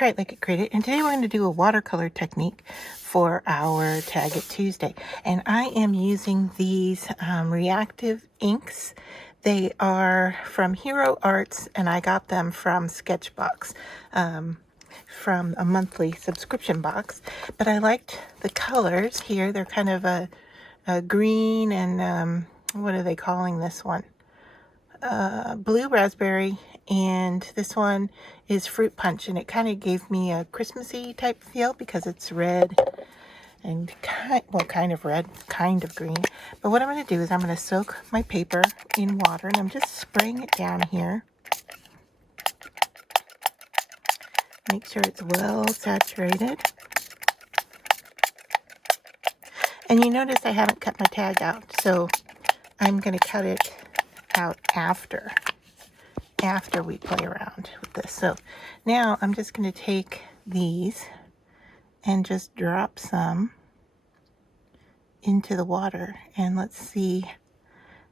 try it like it created. And today we're going to do a watercolor technique for our Tag It Tuesday. And I am using these Reactive inks. They are from Hero Arts, and I got them from Sketchbox, from a monthly subscription box. But I liked the colors here. They're kind of a green and what are they calling this one? Blue raspberry, and this one is fruit punch, and it kind of gave me a Christmassy type feel because it's red and kind of red, kind of green. But what I'm going to do is I'm going to soak my paper in water, and I'm just spraying it down here. Make sure it's well saturated. And you notice I haven't cut my tag out, so I'm going to cut it out after we play around with this. So now I'm just going to take these and just drop some into the water, and let's see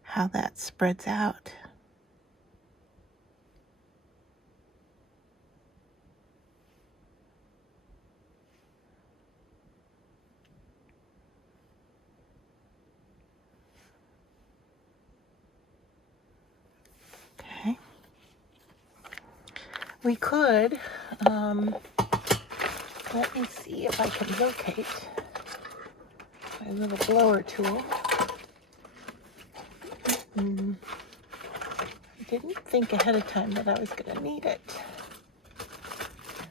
how that spreads out. Okay. We could, let me see if I can locate my little blower tool. I didn't think ahead of time that I was going to need it,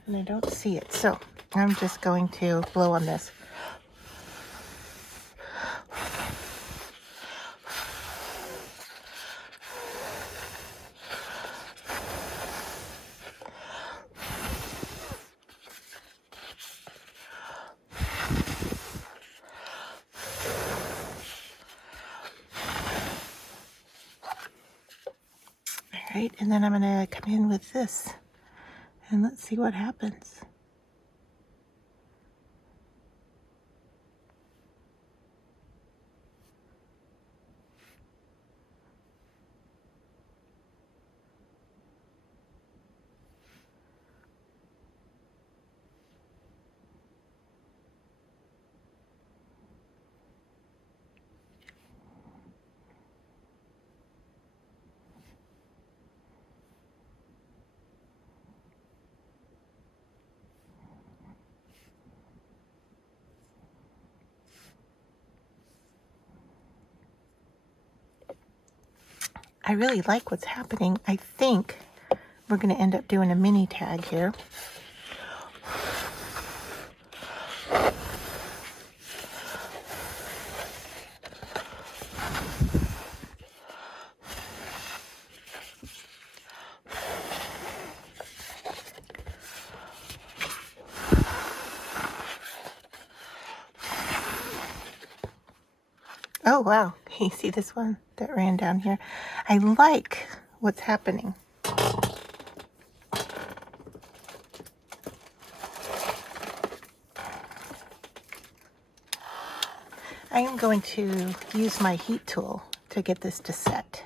and I don't see it. So I'm just going to blow on this. Right, and then I'm going to come in with this, and let's see what happens. I really like what's happening. I think we're going to end up doing a mini tag here. Oh, wow. You see this one that ran down here? I like what's happening. I am going to use my heat tool to get this to set.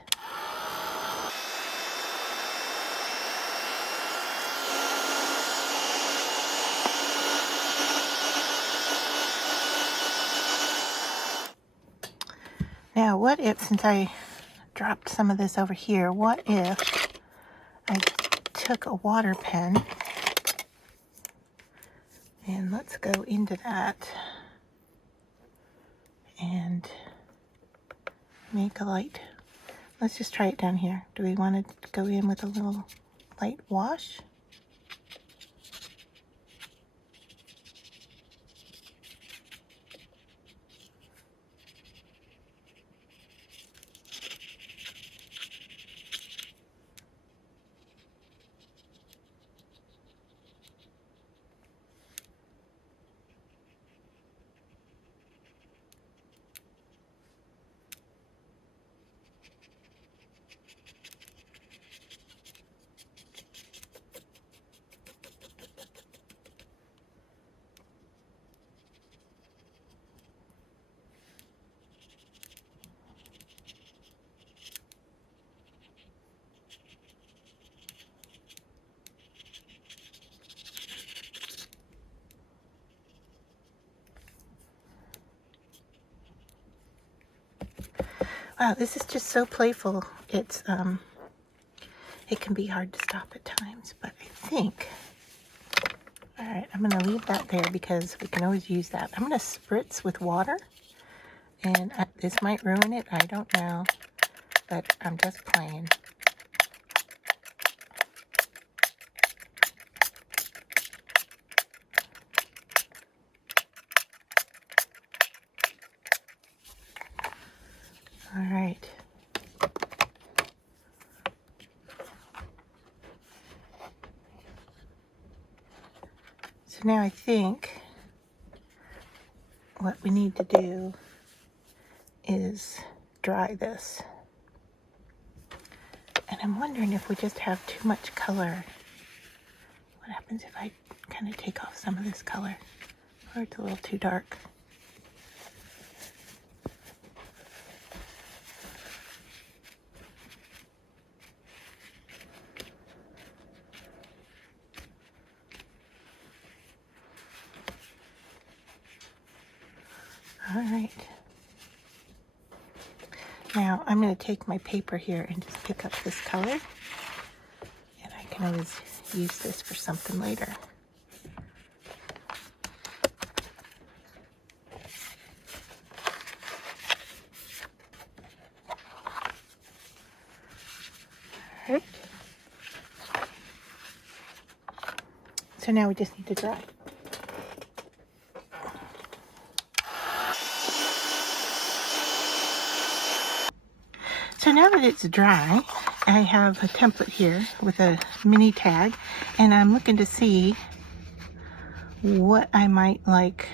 Now, what if, since I dropped some of this over here, what if I took a water pen, and let's go into that and make a light. Let's just try it down here. Do we want to go in with a little light wash? Wow, this is just so playful. It's it can be hard to stop at times, but I think, all right, I'm gonna leave that there because we can always use that. I'm gonna spritz with water, and this might ruin it, I don't know, but I'm just playing. All right. So now I think what we need to do is dry this. And I'm wondering if we just have too much color. What happens if I kind of take off some of this color? Or it's a little too dark. All right. Now I'm going to take my paper here and just pick up this color. And I can always use this for something later. All right. So now we just need to dry. So now that it's dry, I have a template here with a mini tag, and I'm looking to see what I might like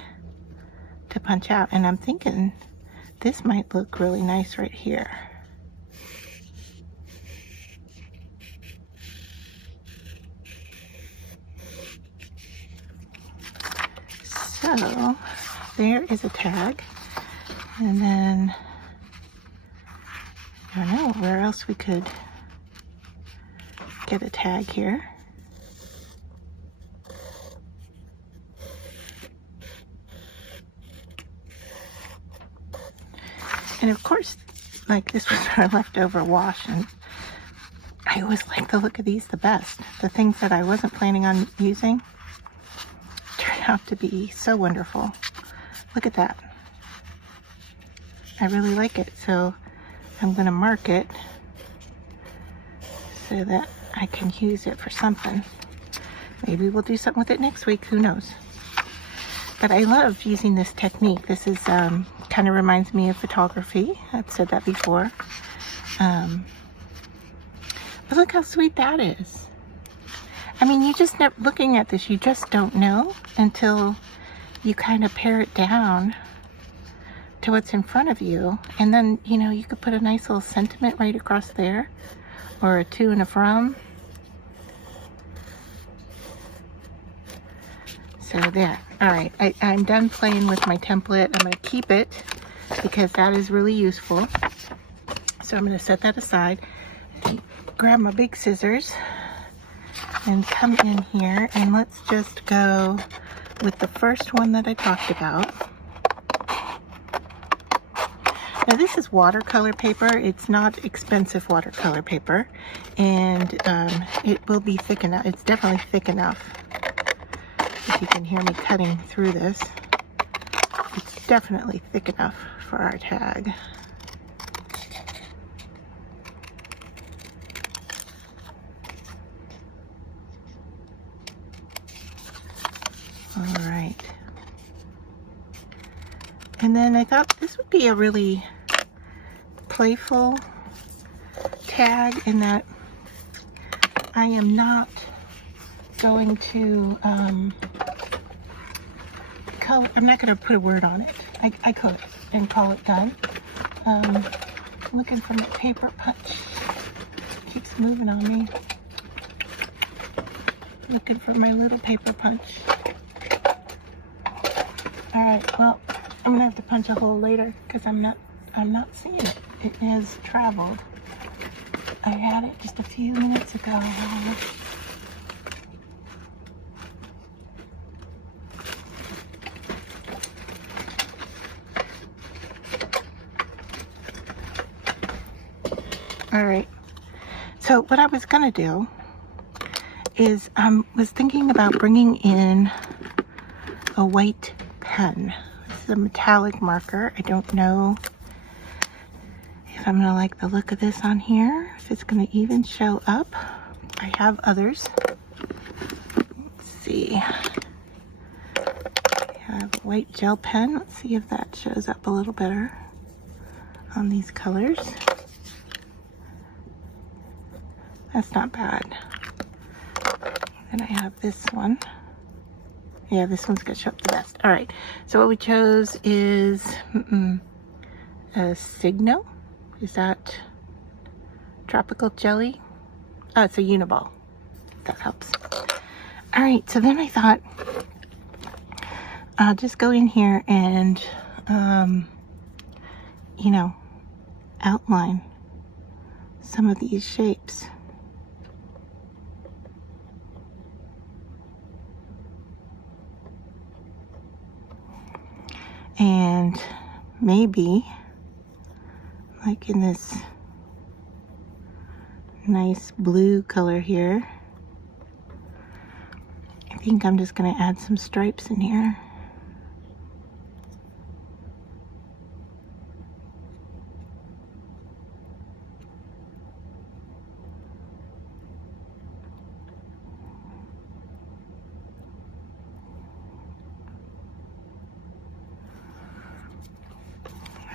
to punch out. And I'm thinking this might look really nice right here. So there is a tag, and then I don't know where else we could get a tag here. And of course, like, this was our leftover wash, and I always like the look of these the best. The things that I wasn't planning on using turned out to be so wonderful. Look at that. I really like it, so I'm going to mark it so that I can use it for something. Maybe we'll do something with it next week, who knows. But I love using this technique. This is kind of reminds me of photography. I've said that before. But look how sweet that is. I mean, you just never, looking at this, you just don't know until you kind of pare it down to what's in front of you. And then, you know, you could put a nice little sentiment right across there, or a to and a from. So there. All right, I'm done playing with my template. I'm going to keep it because that is really useful. So I'm going to set that aside, grab my big scissors, and come in here, and let's just go with the first one that I talked about. Now this is watercolor paper. It's not expensive watercolor paper, and it will be thick enough. It's definitely thick enough. If you can hear me cutting through this, it's definitely thick enough for our tag. All right. And then I thought this would be a really playful tag in that I am not going to I'm not going to put a word on it. I could and call it done. Looking for my paper punch. Keeps moving on me. Looking for my little paper punch. All right, well, I'm gonna have to punch a hole later because I'm not seeing it. It has traveled. I had it just a few minutes ago. All right. So what I was gonna do is was thinking about bringing in a white pen. This is a metallic marker. I don't know if I'm gonna like the look of this on here, if it's gonna even show up. I have others. Let's see. I have a white gel pen. Let's see if that shows up a little better on these colors. That's not bad. Then I have this one. Yeah, this one's gonna show up the best. All right, so what we chose is a Signo. Is that tropical jelly? Oh, it's a Uniball. That helps. All right, so then I thought I'll just go in here and, you know, outline some of these shapes. And maybe, like in this nice blue color here, I think I'm just going to add some stripes in here.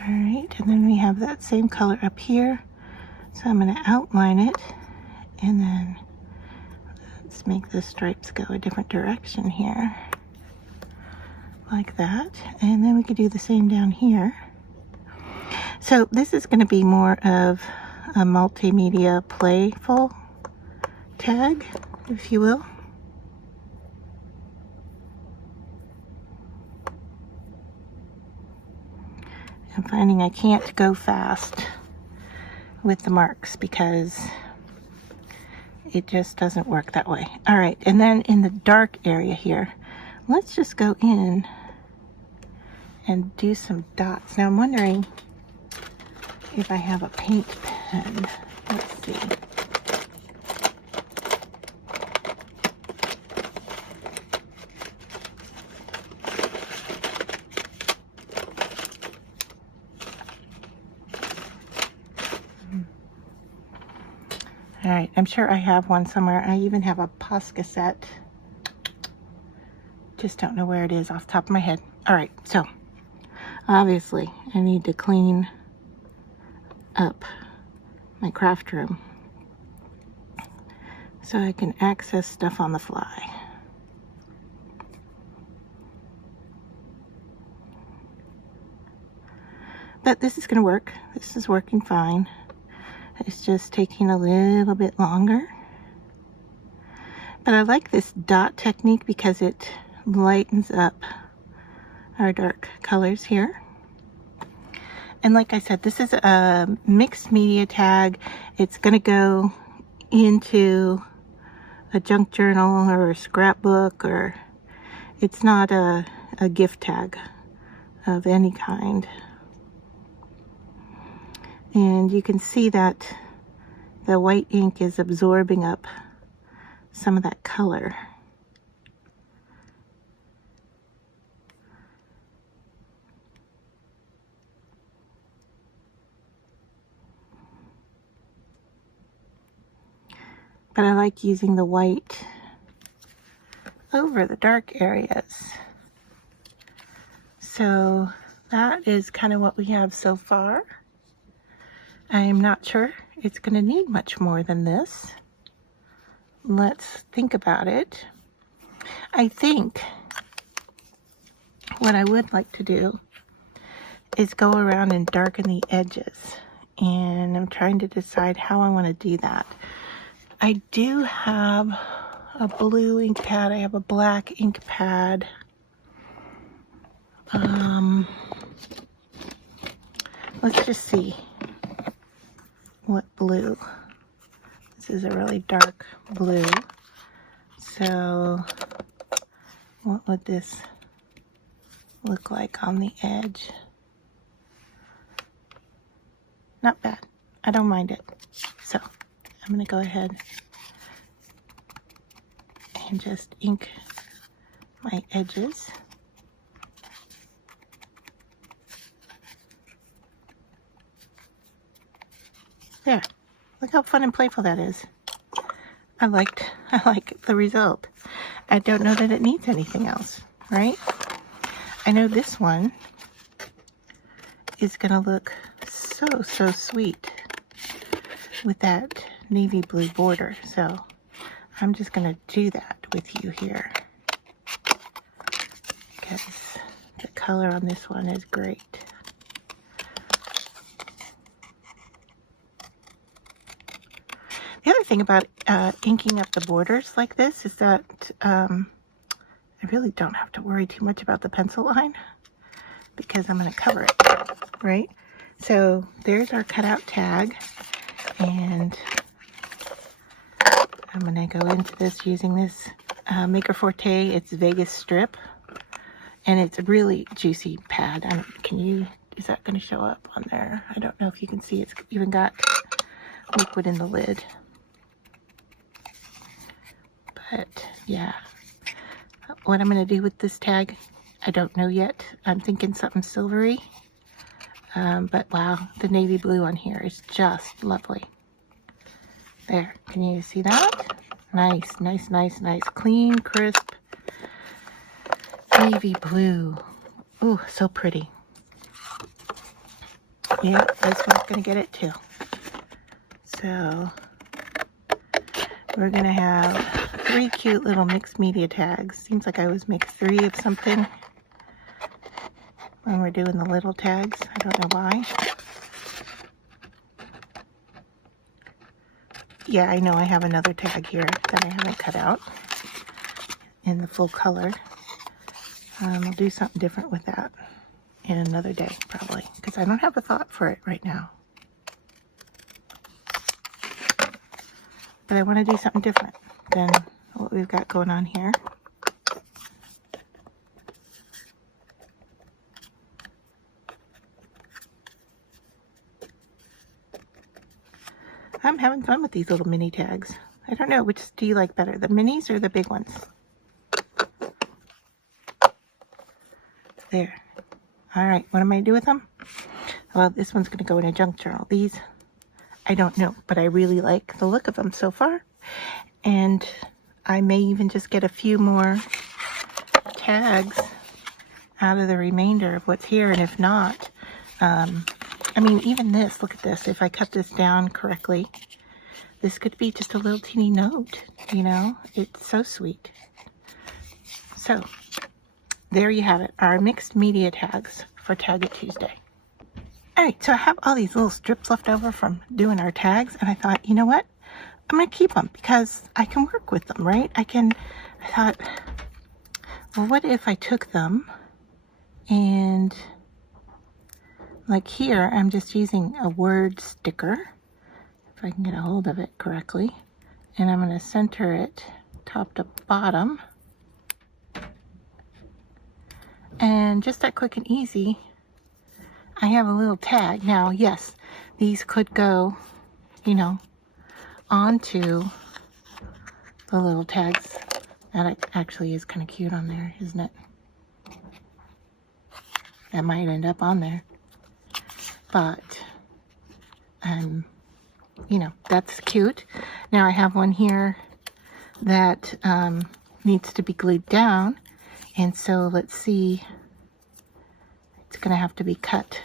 All right, and then we have that same color up here. So I'm going to outline it, and then let's make the stripes go a different direction here, like that. And then we could do the same down here. So this is going to be more of a multimedia playful tag, if you will. I'm finding I can't go fast with the marks because it just doesn't work that way. All right, and then in the dark area here, let's just go in and do some dots. Now I'm wondering if I have a paint pen. Let's see. All right, I'm sure I have one somewhere. I even have a Posca set. Just don't know where it is off the top of my head. All right, so obviously I need to clean up my craft room so I can access stuff on the fly. But this is gonna work. This is working fine. It's just taking a little bit longer. But I like this dot technique because it lightens up our dark colors here. And like I said, this is a mixed media tag. It's gonna go into a junk journal or a scrapbook, or it's not a gift tag of any kind. And you can see that the white ink is absorbing up some of that color. But I like using the white over the dark areas. So that is kind of what we have so far. I am not sure it's going to need much more than this. Let's think about it. I think what I would like to do is go around and darken the edges. And I'm trying to decide how I want to do that. I do have a blue ink pad. I have a black ink pad. Let's just see what blue. This is a really dark blue. So what would this look like on the edge? Not bad. I don't mind it. So I'm going to go ahead and just ink my edges. There. Look how fun and playful that is. I like the result. I don't know that it needs anything else, right? I know this one is going to look so sweet with that navy blue border. So I'm just going to do that with you here because the color on this one is great. The other thing about inking up the borders like this is that I really don't have to worry too much about the pencil line because I'm going to cover it, right? So there's our cutout tag, and I'm going to go into this using this Maker Forte. It's Vegas strip, and it's a really juicy pad. Is that going to show up on there? I don't know if you can see. It's even got liquid in the lid. But yeah, what I'm going to do with this tag, I don't know yet. I'm thinking something silvery. But wow, the navy blue on here is just lovely. There, can you see that? Nice, nice, nice, nice. Clean, crisp, navy blue. Ooh, so pretty. Yeah, this one's going to get it too. So we're going to have 3 cute little mixed media tags. Seems like I always make 3 of something when we're doing the little tags. I don't know why. Yeah, I know I have another tag here that I haven't cut out in the full color. I'll do something different with that in another day, probably, because I don't have a thought for it right now. But I want to do something different than what we've got going on here. I'm having fun with these little mini tags. I don't know, which do you like better, the minis or the big ones? There. All right, what am I going to do with them? Well, this one's going to go in a junk journal. These, I don't know, but I really like the look of them so far. And I may even just get a few more tags out of the remainder of what's here. And if not, I mean, even this, look at this. If I cut this down correctly, this could be just a little teeny note, you know? It's so sweet. So there you have it, our mixed media tags for Tag It Tuesday. All right, so I have all these little strips left over from doing our tags, and I thought, you know what? I'm going to keep them because I can work with them, right? I thought, well, what if I took them and, like here, I'm just using a word sticker, if I can get a hold of it correctly, and I'm going to center it top to bottom. And just that quick and easy, I have a little tag. Now, yes, these could go, you know, onto the little tags. That actually is kind of cute on there, isn't it? That might end up on there. But, you know, that's cute. Now I have one here that needs to be glued down. And so let's see, it's going to have to be cut,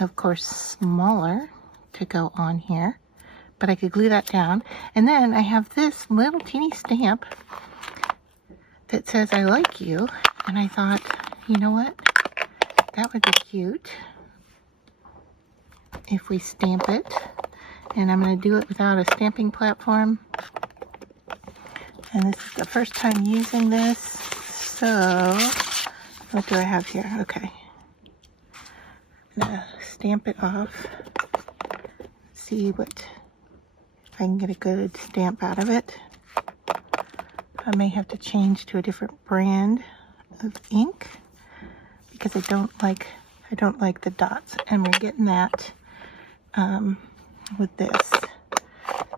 of course, smaller to go on here. But I could glue that down. And then I have this little teeny stamp that says, I like you. And I thought, you know what? That would be cute if we stamp it. And I'm going to do it without a stamping platform. And this is the first time using this. So, what do I have here? Okay. I'm going to stamp it off. See what, if I can get a good stamp out of it. I may have to change to a different brand of ink because I don't like the dots. And we're getting that with this.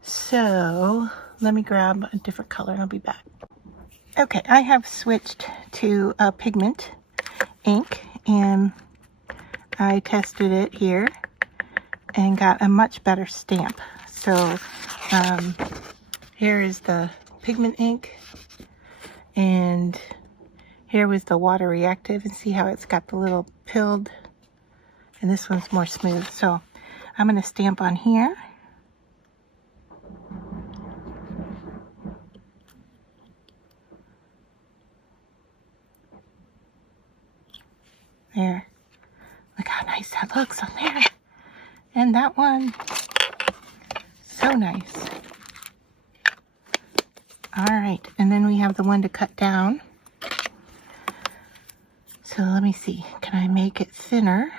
So let me grab a different color and I'll be back. Okay, I have switched to a pigment ink, and I tested it here and got a much better stamp. So here is the pigment ink, and here was the water reactive, and see how it's got the little pilled, and this one's more smooth. So I'm going to stamp on here. There. Look how nice that looks on there. And that one, so nice. All right, and then we have the one to cut down. So let me see, can I make it thinner?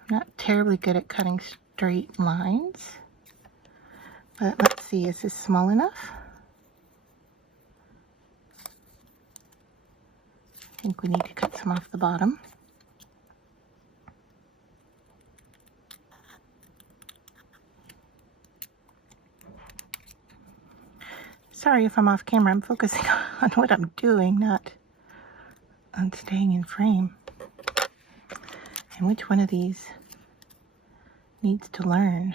I'm not terribly good at cutting straight lines, but let's see, is this small enough? I think we need to cut some off the bottom. Sorry if I'm off camera, I'm focusing on what I'm doing, not on staying in frame. And which one of these needs to learn?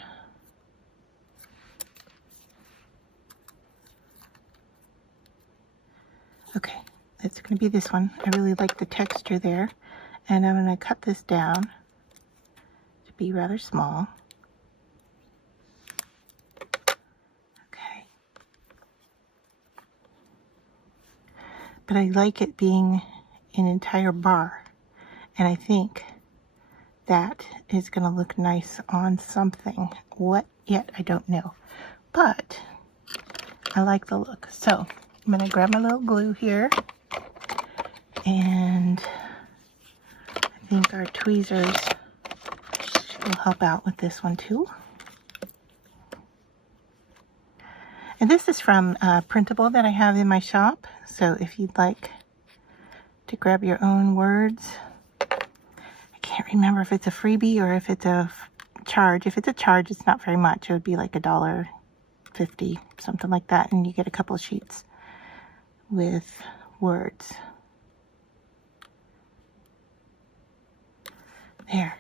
Okay, it's going to be this one. I really like the texture there. And I'm going to cut this down to be rather small. Okay. But I like it being an entire bar. And I think that is going to look nice on something. What yet, I don't know. But I like the look. So I'm going to grab my little glue here. And I think our tweezers will help out with this one too. And this is from a printable that I have in my shop. So if you'd like to grab your own words, I can't remember if it's a freebie or if it's a charge. If it's a charge, it's not very much. It would be like $1.50, something like that. And you get a couple of sheets with words. There.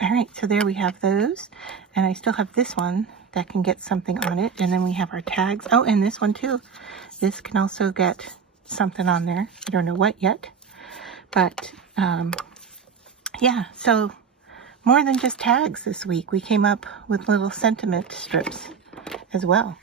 All right, so there we have those. And I still have this one that can get something on it. And then we have our tags. Oh, and this one too. This can also get something on there. I don't know what yet. But yeah, so more than just tags this week. We came up with little sentiment strips as well.